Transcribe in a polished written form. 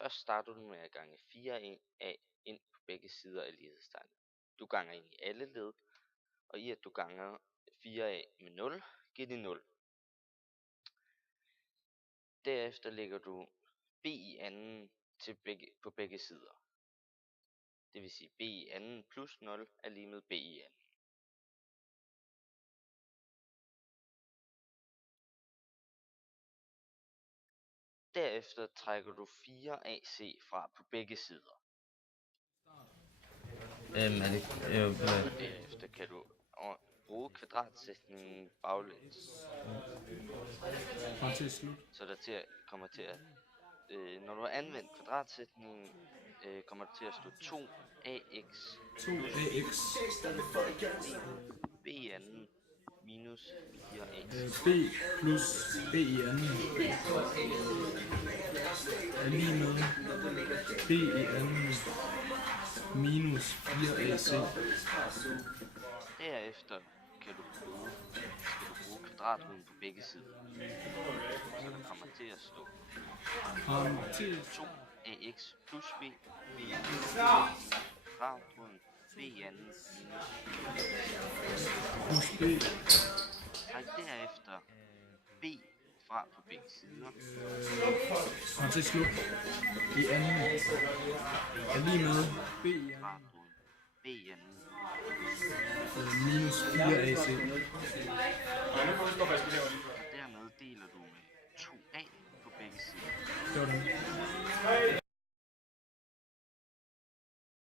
Først starter du med at gange 4a ind på begge sider af lighedstegnet. Du ganger ind i alle led, og i at du ganger 4a med 0, giver det 0. Derefter lægger du b i anden på begge sider. Det vil sige b i anden plus 0 er lige med b i anden. Derefter trækker du 4ac fra på begge sider. Derefter kan du bruge kvadratsætningen baglæns. Så der kommer til at, når du har anvendt kvadratsætningen, kommer der til at stå 2ax b i anden minus 4ax. B plus b i anden er lige med b i anden minus 4ac. Derefter skal du bruge kvadratruden på begge sider. Så der kommer til at stå 2ax plus b minus kvadratruden b i anden minus Plus b. Træk derefter b fra på begge sider. Til slut i anden er lige med b i anden b i anden minus 4ac.